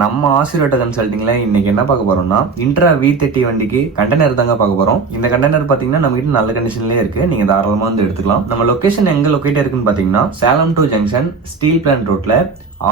நம்ம ஆசிரியர் கன்சல்டிங்ல இன்னைக்கு என்ன பார்க்க போறோம்னா இன்ட்ரா V30 வண்டிக்கு கண்டெய்னர் தாங்க பார்க்க போறோம். இந்த கண்டெய்னர் பாத்தீங்கன்னா நம்ம கிட்ட நல்ல கண்டிஷன்லயே இருக்கு, நீங்க தாராளமா வந்து எடுத்துக்கலாம். நம்ம லொகேஷன் எங்க லொகேட் இருக்குன்னு பாத்தீங்கன்னா Salem to junction steel plant ரோட்ல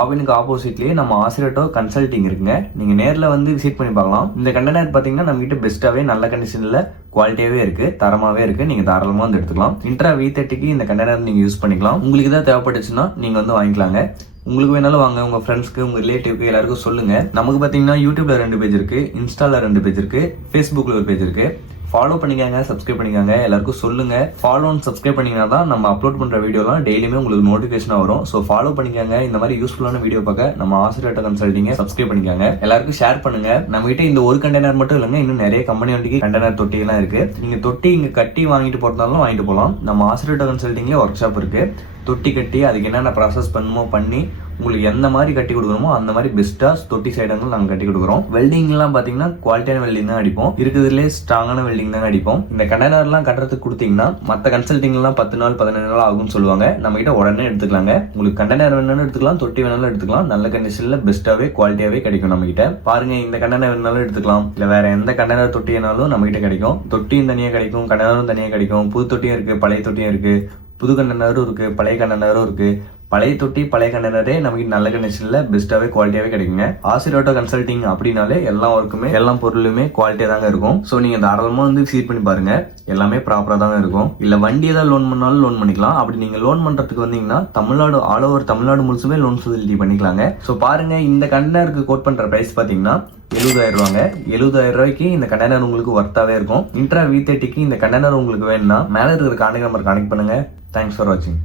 ஆவினுக்கு ஆப்போசிட்லயே நம்ம ஆசிரியட்டோ கன்சல்டிங் இருக்குங்க. நீங்க நேர்ல வந்து விசிட் பண்ணி பார்க்கலாம். இந்த கண்டெய்னர் பாத்தீங்கன்னா நம்ம கிட்ட பெஸ்ட்டாவே நல்ல கண்டிஷன்ல குவாலிட்டியாவே இருக்கு, தரமாவே இருக்கு, நீங்க தாராளமா வந்து எடுத்துக்கலாம். இன்ட்ரா V30க்கு இந்த கண்டெய்னர் நீங்க யூஸ் பண்ணிக்கலாம். உங்களுக்கு தான் தேவைப்பட்டுச்சுன்னா நீங்க வந்து வாங்கிக்கலாங்க. உங்களுக்கு வேணாலும் வாங்க, உங்க ஃப்ரெண்ட்ஸ்க்கு உங்க ரிலேட்டிவ்க்கு எல்லாருக்கும் சொல்லுங்க. நமக்கு பாத்தீங்கன்னா யூடியூப்ல 2 பேஜ் இருக்கு, இன்ஸ்டால 2 பேஜ் இருக்கு, ஃபேஸ்புக்ல ஒரு பேஜ் இருக்கு. ஃபாலோ பண்ணிக்காங்க, சப்ஸ்கிரைப் பண்ணிக்காங்க, எல்லாருக்கும் சொல்லுங்க. ஃபாலோ அண்ட் சப்ஸ்கிரைப் பண்ணீங்கன்னா தான் நம்ம அப்லோட் பண்ற வீடியோலாம் டெய்லியுமே உங்களுக்கு நோட்டிஃபிகேஷன் வரும். ஸோ ஃபாலோ பண்ணிக்காங்க. இந்த மாதிரி யூஸ்ஃபுல்லான வீடியோ பார்க்க நம்ம ஆசிரியர் கன்சல்டிங்க சப்ஸ்கிரைப் பண்ணிக்காங்க. எல்லாருக்கும் ஷேர் பண்ணுங்க. நம்ம கிட்ட இந்த ஒரு கண்டெய்னர் மட்டும் இல்லைங்க, இன்னும் நிறைய கம்பெனி வண்டிக்கு கண்டெய்னர் தொட்டி எல்லாம் இருக்கு. நீங்க தொட்டி இங்க கட்டி வாங்கிட்டு போறதாலும் வாங்கிட்டு போகலாம். நம்ம ஆசிரியர் கன்சல்டிங்ல ஒர்க் ஷாப் இருக்கு. தொட்டி கட்டி அதுக்கு என்னென்ன ப்ராசஸ் பண்ணுமோ பண்ணி உங்களுக்கு எந்த மாதிரி கட்டி கொடுக்கணுமோ அந்த மாதிரி பெஸ்டா தொட்டி சைடுங்கள் நாங்கள் கட்டி கொடுக்குறோம். வெல்டிங் எல்லாம் பாத்தீங்கன்னா குவாலிட்டியான வெல்டிங் தான் அடிப்போம், இருக்கிறதுலே ஸ்ட்ராங்கான வெல்டிங் தான் அடிப்போம். இந்த கண்டெய்னர் எல்லாம் கட்டுறதுக்கு கொடுத்தீங்கன்னா மற்ற கன்சல்டிங் எல்லாம் 10 நாள் 15 நாள் ஆகும்னு சொல்லுவாங்க. நம்ம கிட்ட உடனே எடுத்துக்கலாங்க. உங்களுக்கு கண்டெய்னர் வேணாலும் எடுத்துக்கலாம், தொட்டி வேணாலும் எடுத்துக்கலாம். நல்ல கண்டிஷன்ல பெஸ்ட்டாவே குவாலிட்டியாவே கிடைக்கும் நம்ம கிட்ட. பாருங்க, இந்த கண்டெய்னர் வேணாலும் எடுத்துக்கலாம், இல்ல வேற எந்த கண்டெய்னர் தொட்டினாலும் நம்ம கிட்ட கிடைக்கும். தொட்டியும் தனியா கிடைக்கும், கண்டெய்னரும் தனியா கிடைக்கும். புது தொட்டியும் இருக்கு, பழைய தொட்டியும் இருக்கு. புது கண்டெய்னரும் இருக்கு, பழைய கண்டெய்னரும் இருக்கு. பழைய தொட்டி பழைய கண்டெய்னரே நமக்கு நல்ல கண்டிஷன்ல பெஸ்ட்டாவே குவாலிட்டியாவே கிடைக்குங்க. ஆசிரியர் கன்சல்டிங் அப்படின்னாலே எல்லா ஒர்க்குமே எல்லா பொருளுமே குவாலிட்டியா தாங்க இருக்கும். ஸோ நீங்க தாராளமா வந்து விசிட் பண்ணி பாருங்க, எல்லாமே ப்ராப்பரா தாங்க இருக்கும். இல்ல வண்டி ஏதாவது லோன் பண்ணாலும் லோன் பண்ணிக்கலாம். அப்படி நீங்க லோன் பண்றதுக்கு வந்தீங்கன்னா தமிழ்நாடு ஆல் ஓவர் தமிழ்நாடு முழுசுமே லோன் ஃபெசிலிட்டி பண்ணிக்கலாங்க. ஸோ பாருங்க, இந்த கண்டெய்னருக்கு கோட் பண்ற பிரைஸ் பாத்தீங்கன்னா 70,000 ரூபாங்க. 70,000 ரூபாய்க்கு இந்த கண்டெய்னர் உங்களுக்கு ஒர்த்தாவே இருக்கும். இன்ட்ரா V30க்கு இந்த கண்டெய்னர் உங்களுக்கு வேணும்னா மேல இருக்கிற கான்டாக்ட் நம்பர் கனெக்ட் பண்ணுங்க. தேங்க்ஸ் ஃபார் வாட்சிங்.